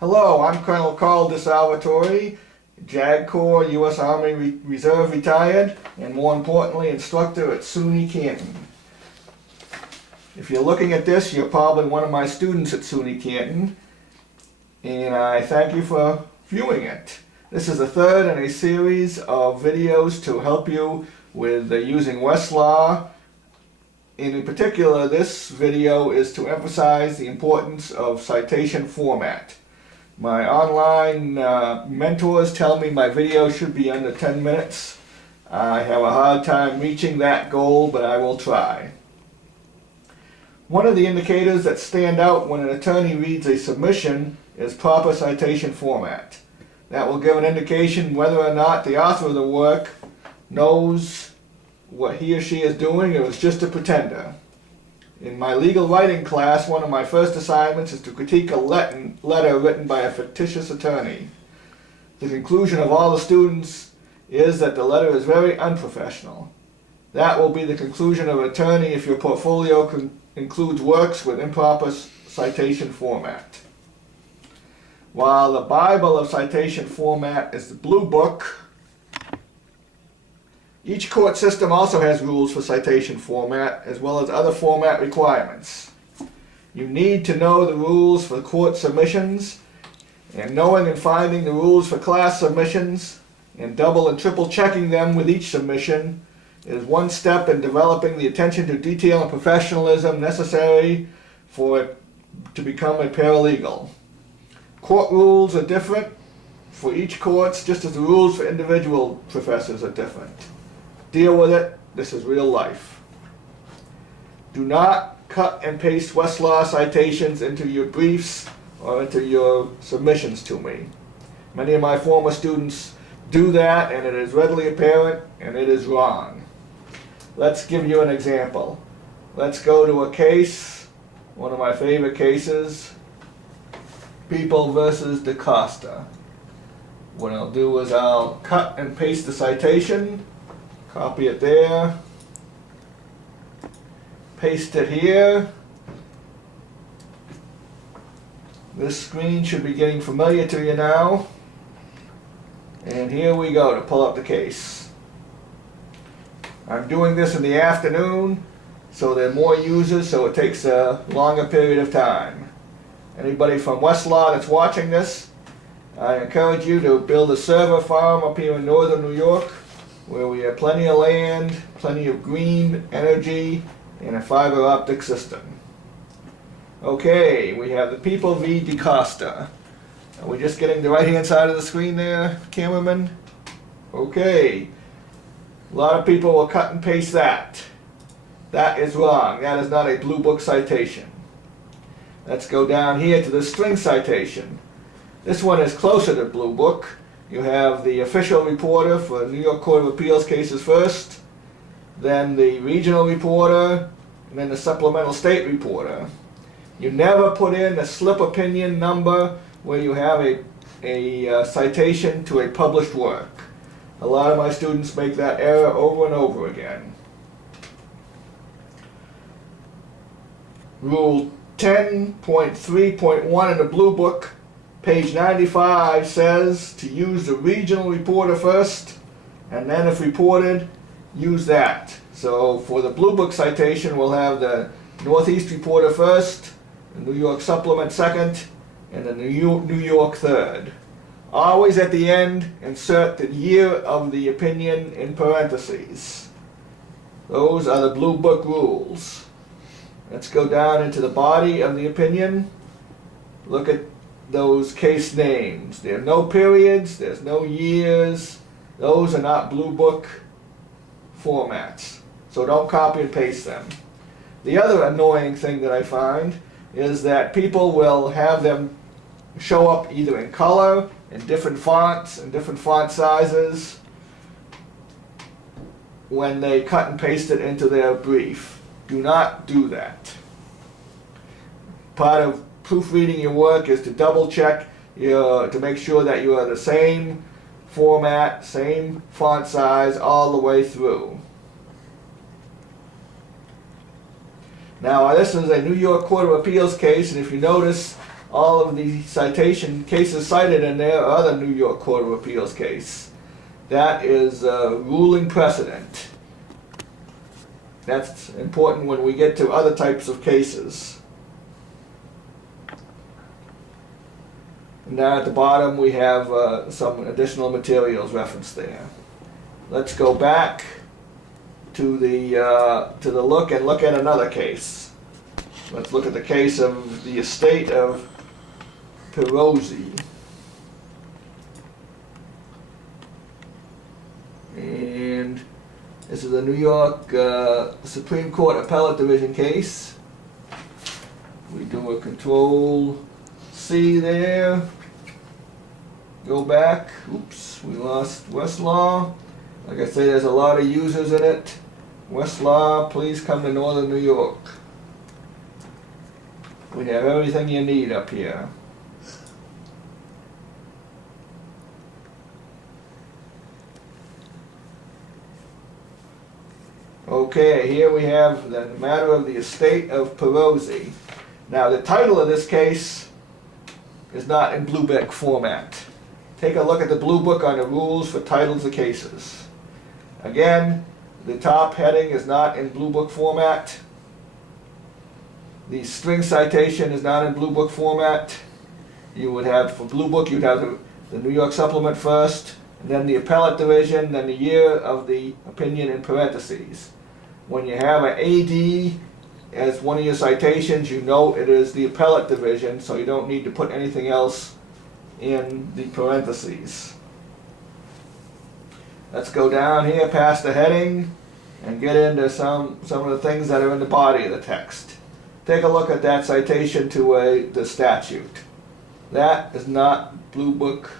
Hello, I'm Colonel Carl DeSalvatore, JAG Corps, U.S. Army Reserve retired, and more importantly, instructor at Suny Canton. If you're looking at this, you're probably one of my students at Suny Canton, and I thank you for viewing it. This is the third in a series of videos to help you with using Westlaw. And in particular, this video is to emphasize the importance of citation format. My online mentors tell me my video should be under 10 minutes. I have a hard time reaching that goal, but I will try. One of the indicators that stand out when an attorney reads a submission is proper citation format. That will give an indication whether or not the author of the work knows what he or she is doing or is just a pretender. In my legal writing class, one of my first assignments is to critique a letter written by a fictitious attorney. The conclusion of all the students is that the letter is very unprofessional. That will be the conclusion of an attorney if your portfolio includes works with improper citation format. While the Bible of citation format is the Blue Book, each court system also has rules for citation format, as well as other format requirements. You need to know the rules for court submissions, and knowing and finding the rules for class submissions, and double and triple checking them with each submission is one step in developing the attention to detail and professionalism necessary for it to become a paralegal. Court rules are different for each court, just as the rules for individual professors are different. Deal with it. This is real life. Do not cut and paste Westlaw citations into your briefs or into your submissions to me. Many of my former students do that, and it is readily apparent, and it is wrong. Let's give you an example. Let's go to a case, one of my favorite cases, People versus DaCosta. What I'll do is I'll cut and paste the citation, copy it there, paste it here. This screen should be getting familiar to you now. And here we go to pull up the case. I'm doing this in the afternoon, so there are more users, so it takes a longer period of time. Anybody from Westlaw that's watching this, I encourage you to build a server farm up here in northern New York, where we have plenty of land, plenty of green energy, and a fiber optic system. Okay, we have the People v. DaCosta. Are we just getting the right-hand side of the screen there, cameraman? Okay. A lot of people will cut and paste that. That is wrong. That is not a Blue Book citation. Let's go down here to the string citation. This one is closer to Blue Book. You have the official reporter for New York Court of Appeals cases first, then the regional reporter, and then the supplemental state reporter. You never put in a slip opinion number where you have a citation to a published work. A lot of my students make that error over and over again. Rule 10.3.1 in the Blue Book, page 95, says to use the regional reporter first, and then if reported, use that. So for the Blue Book citation, we'll have the Northeast reporter first, the New York supplement second, and the New York third. Always at the end, insert the year of the opinion in parentheses. Those are the Blue Book rules. Let's go down into the body of the opinion. Look at those case names. There are no periods, there's no years. Those are not Blue Book formats. So don't copy and paste them. The other annoying thing that I find is that people will have them show up either in color, in different fonts, and different font sizes when they cut and paste it into their brief. Do not do that. Part of proofreading your work is to double check to make sure that you are the same format, same font size all the way through. Now this is a New York Court of Appeals case, and if you notice, all of the citation cases cited in there are other New York Court of Appeals case. That is ruling precedent. That's important when we get to other types of cases. And now at the bottom we have some additional materials referenced there. Let's go back to the look at another case. Let's look at the case of the estate of Perosi. And this is a New York Supreme Court Appellate Division case. We do a Control C there. Go back. Oops, we lost Westlaw. Like I say, there's a lot of users in it. Westlaw, please come to Northern New York. We have everything you need up here. Okay, here we have the matter of the estate of Perosi. Now the title of this case is not in Blue Book format. Take a look at the Blue Book on the rules for titles of cases. Again, the top heading is not in Blue Book format. The string citation is not in Blue Book format. You would have, for Blue Book, you'd have the New York Supplement first, and then the Appellate Division, then the year of the opinion in parentheses. When you have an AD as one of your citations, you know it is the Appellate Division, so you don't need to put anything else in the parentheses. Let's go down here past the heading and get into some of the things that are in the body of the text. Take a look at that citation to the statute. That is not Blue Book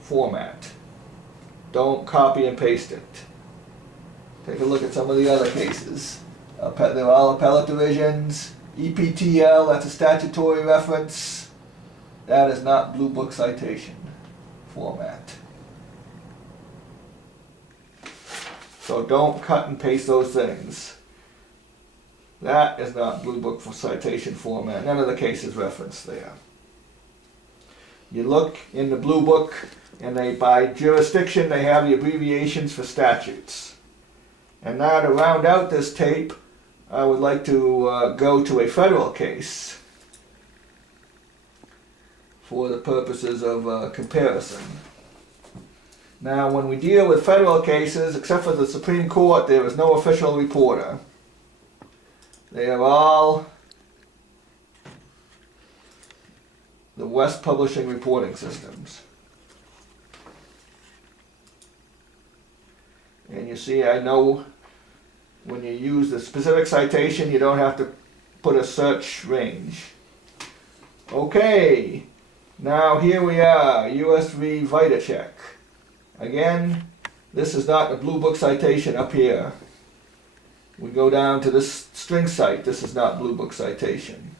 format. Don't copy and paste it. Take a look at some of the other cases. They're all appellate divisions. EPTL, that's a statutory reference. That is not Blue Book citation format. So don't cut and paste those things. That is not Blue Book for citation format. None of the cases referenced there. You look in the Blue Book, and by jurisdiction they have the abbreviations for statutes. And now to round out this tape, I would like to go to a federal case for the purposes of comparison. Now, when we deal with federal cases, except for the Supreme Court, there is no official reporter. They are all the West Publishing reporting systems. And you see, I know when you use the specific citation, you don't have to put a search range. Okay, now here we are, US v. Vitacek. Again, this is not the Blue Book citation up here. We go down to this string cite. This is not Blue Book citation.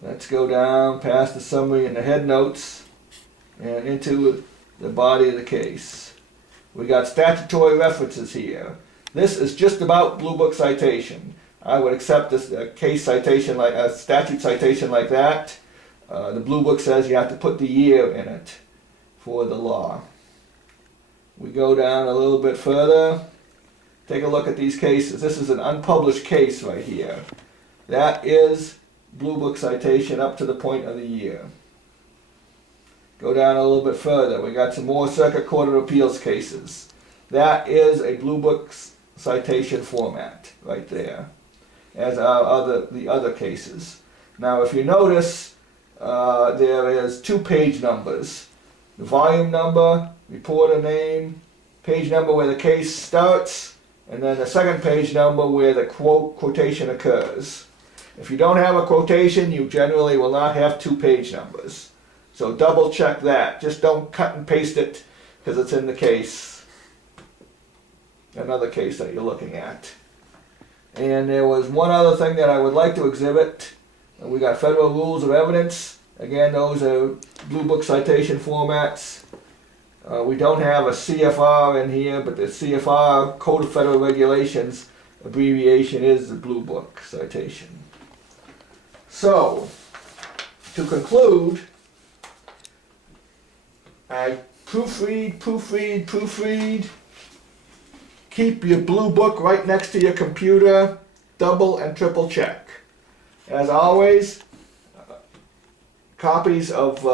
Let's go down past the summary and the head notes and into the body of the case. We got statutory references here. This is just about Blue Book citation. I would accept this case citation, like a statute citation like that. The Blue Book says you have to put the year in it for the law. We go down a little bit further. Take a look at these cases. This is an unpublished case right here. That is Blue Book citation up to the point of the year. Go down a little bit further. We got some more Circuit Court of Appeals cases. That is a Blue Book citation format right there, as are the other cases. Now, if you notice, there is 2 page numbers. The volume number, reporter name, page number where the case starts, and then the second page number where the quotation occurs. If you don't have a quotation, you generally will not have 2 page numbers. So double check that. Just don't cut and paste it because it's in the case. Another case that you're looking at. And there was one other thing that I would like to exhibit. And we got Federal Rules of Evidence. Again, those are Blue Book citation formats. We don't have a CFR in here, but the CFR, Code of Federal Regulations, abbreviation is the Blue Book citation. So, to conclude, I proofread. Keep your blue book right next to your computer. Double and triple check. As always, copies of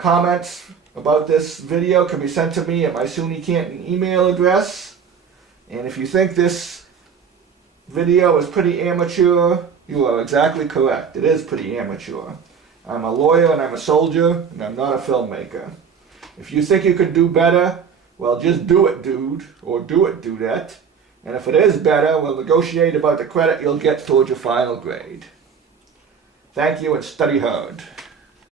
comments about this video can be sent to me at my Suny Canton email address. And if you think this video is pretty amateur, you are exactly correct. It is pretty amateur. I'm a lawyer and I'm a soldier, and I'm not a filmmaker. If you think you could do better, well, just do it, dude, or do it, dudette. And if it is better, we'll negotiate about the credit you'll get towards your final grade. Thank you, and study hard.